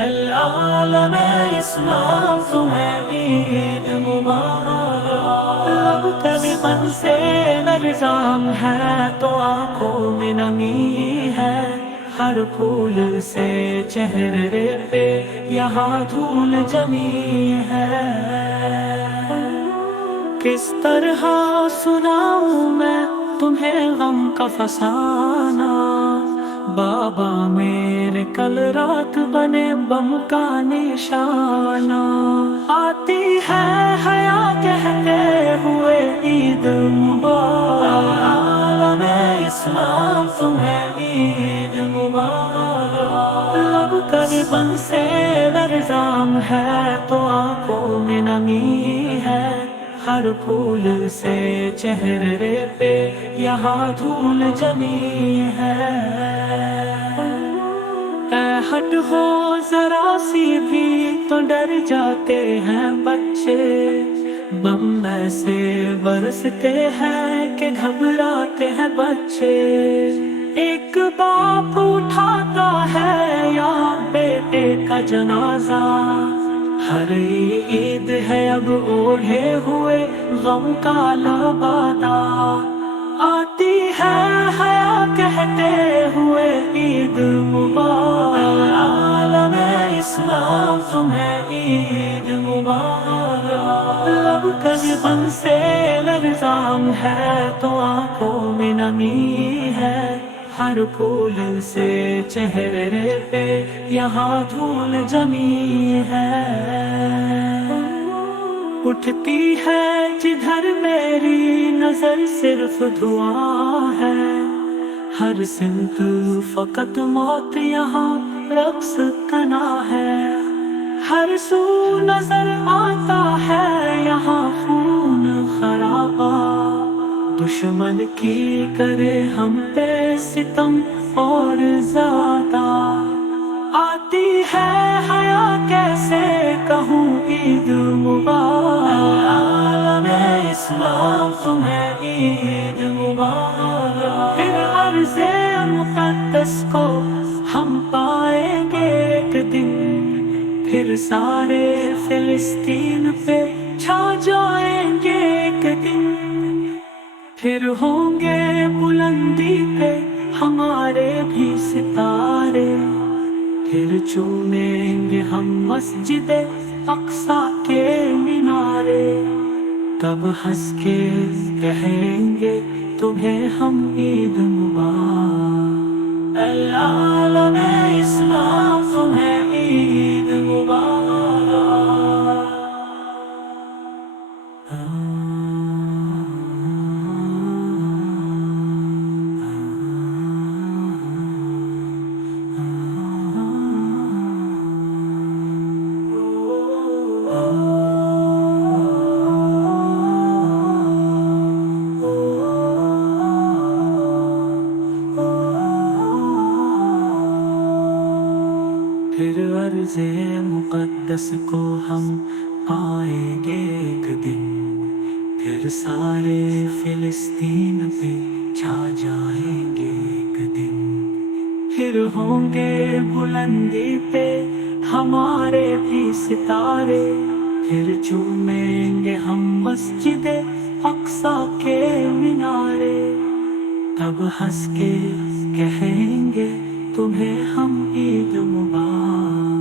العالم اسلام تمہیں عید مبارک، تقریباً سے نظام ہے تو آنکھوں میں نمی ہے، ہر پھول سے چہرے پہ یہاں دھول جمی ہے۔ کس طرح سناؤں میں تمہیں غم کا فسانہ، بابا میرے کل رات بنے بم کا نشانہ، آتی ہے حیا کہتے ہوئے عید مبارک، عالم اسلام تمہیں عید مبارک، لب قریباً سے لرزاں ہے تو آنکھوں میں نمی ہے، ہر پھول سے چہرے پہ یہاں دھول جمی ہے۔ اے ہٹ ہو ذرا سی بھی تو ڈر جاتے ہیں بچے، بم ایسے برستے ہیں کہ گھبراتے ہیں بچے، ایک باپ اٹھاتا ہے یہاں بیٹے کا جنازہ، ہر عید ہے اب اوڑھے ہوئے غم کا لبادہ، آتی ہے حیا کہتے ہوئے عید مبارک، عالم اسلام تمہیں عید مبارک، لب قریباً سے لرزاں ہے تو آنکھوں میں نمی ہے، ہر پھول سے چہرے پہ یہاں دھول جمی ہے۔ اٹھتی ہے جدھر میری نظر صرف دعا ہے، ہر سمت فقط موت یہاں رقص کنا ہے، ہر سو نظر آتا ہے یہاں خون خرابہ، دشمن کی کرے ہم پہ ستم اور زیادہ، آتی ہے حیا کیسے کہوں عید مبارک، عالم اسلام تمہیں عید مبارک، پھر عرض مقدس کو ہم پائیں گے ایک دن، پھر سارے فلسطین پہ چھا جائیں گے ایک دن، پھر ہوں گے بلندی پہ ہمارے بھی ستارے، پھر چومیں گے ہم مسجد اقصیٰ کے مینارے، تب ہنس کے کہیں گے تمہیں ہم عید مبارک، العالم اسلام تمہیں عید مبارک۔ پھر عرض مقدس کو ہم پائیں گے ایک دن، پھر سارے فلسطین پہ چھا جائیں گے ایک دن، پھر ہوں گے بلندی پہ ہمارے بھی ستارے، پھر چومیں گے ہم مسجد اقصیٰ کے مینارے، تب ہنس کے کہیں گے تمہیں ہم عید مبارک۔